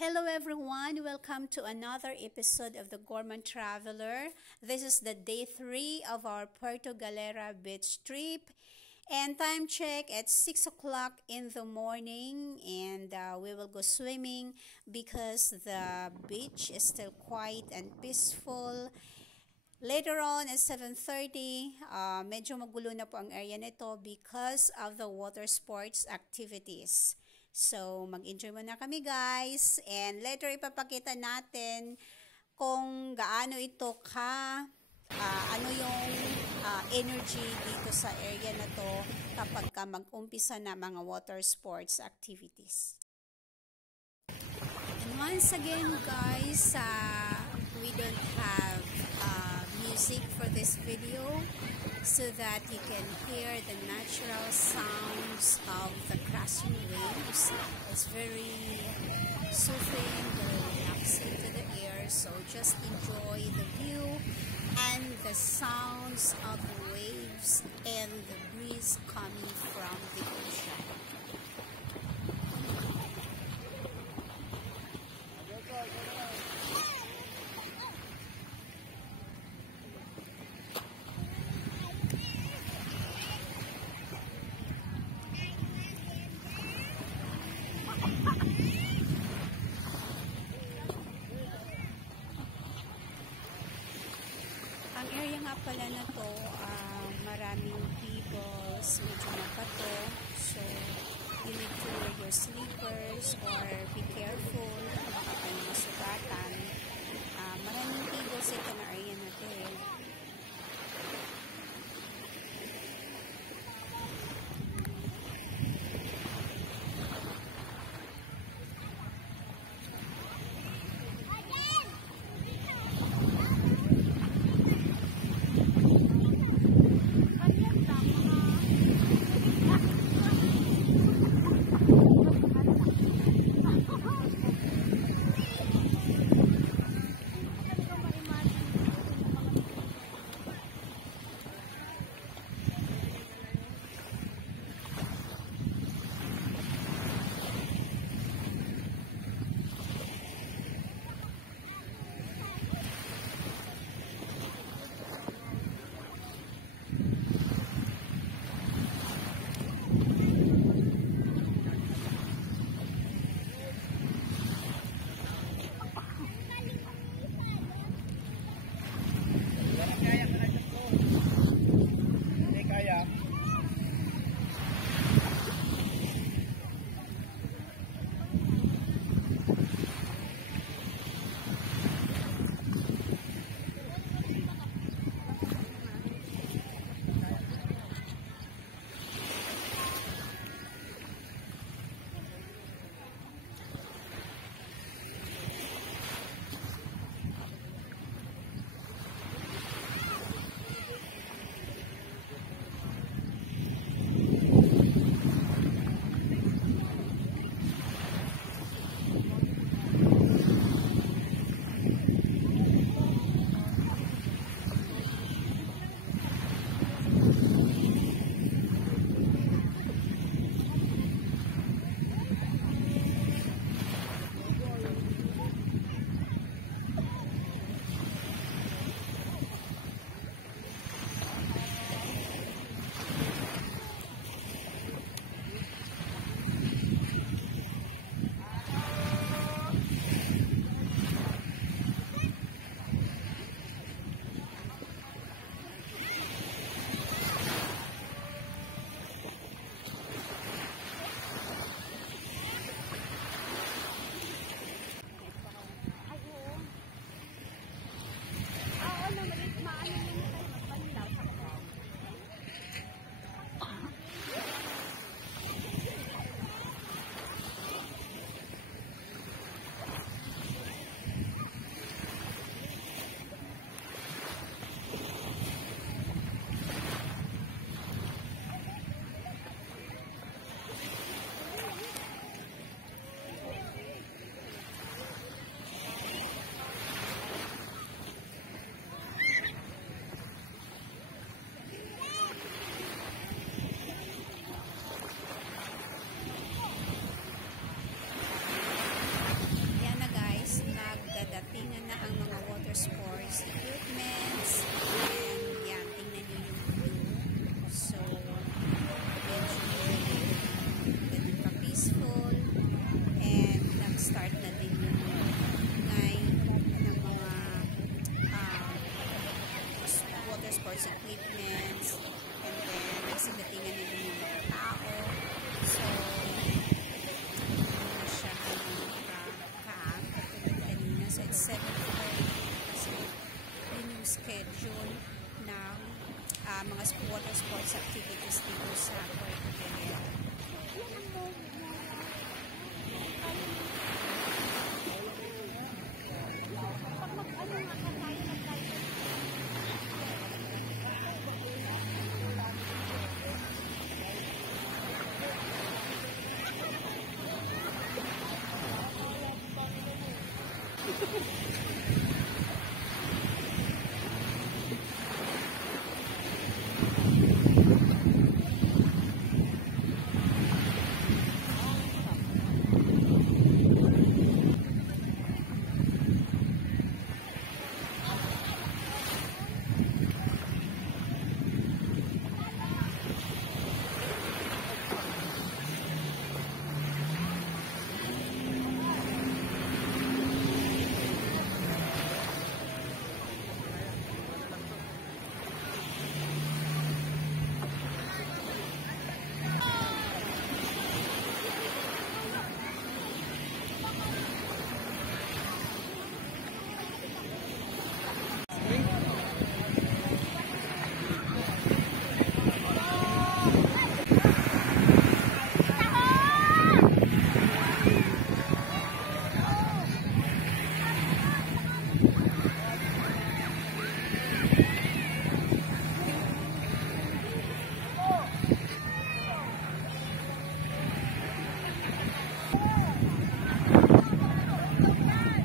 Hello everyone, welcome to another episode of the Gourmand Traveler. This is the day 3 of our Puerto Galera beach trip. And time check at 6 o'clock in the morning, and we will go swimming because the beach is still quiet and peaceful. Later on at 7:30, medyo magulo na po ang area nito because of the water sports activities. So, mag-enjoy muna kami guys. And later ipapakita natin kung gaano ito ano yung energy dito sa area na to kapag mag-umpisa na mga water sports activities. And once again guys, we don't have music for this video so that you can hear the natural sounds of the crashing waves. It's very soothing, very relaxing to the ear, so just enjoy the view and the sounds of the waves and the breeze coming from the ocean. Ang area nga pala na to, maraming pebbles, medyo mabato. So, you need to wear your slippers or be careful baka kayo masugatan. Maraming pebbles ito na area na to eh. mga water sports activities dito sa Puerto Galera.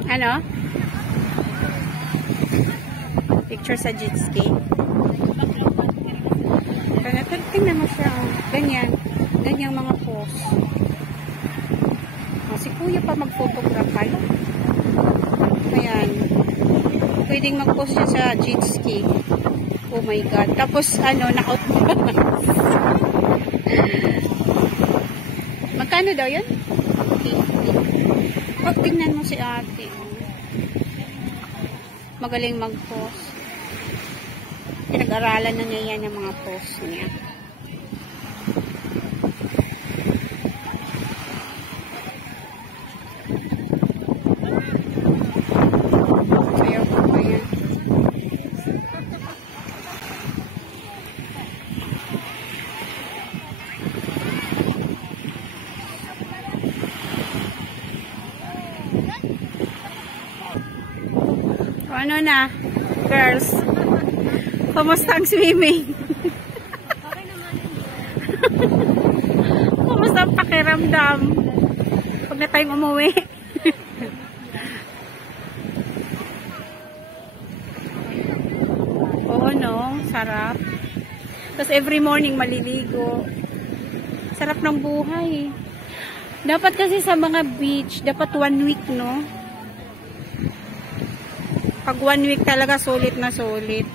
Ano? Picture sa jet ski. Tingnan mo siya. Ganyan. Ganyang mga pose. Oh, si kuya pa mag-photograph. Ayan. Pwedeng mag-pose siya sa jet ski. Oh my God. Tapos, na-out. Magkano daw yun? 50. Pag tingnan mo si ate. Magaling mag-pose. Pinag-aralan na niya yan yung mga pose niya. Ayaw ko pa yan. Ano na, girls? Kumusta ang swimming? Okay naman. Kumusta ang pakiramdam? Huwag na tayong umuwi. Oo, no? Sarap. Tapos every morning maliligo. Sarap ng buhay. Dapat kasi sa mga beach, dapat 1 week, no? Pag 1 week talaga, sulit na sulit.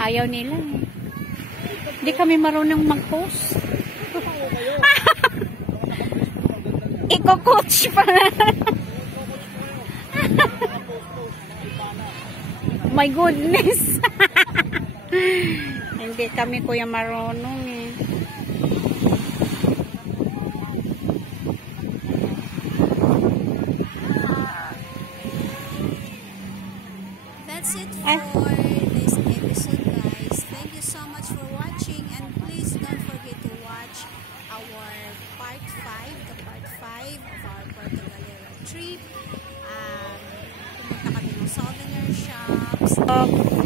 Ayaw nila eh. Hindi kami marunong mag-post. Iko-coach pa. My goodness. Hindi kami kuya marunong eh. That's it for this episode, guys. Thank you so much for watching, and please don't forget to watch our part 5, the part 5 of our Puerto Galera trip. Pumunta kami ng souvenir shops.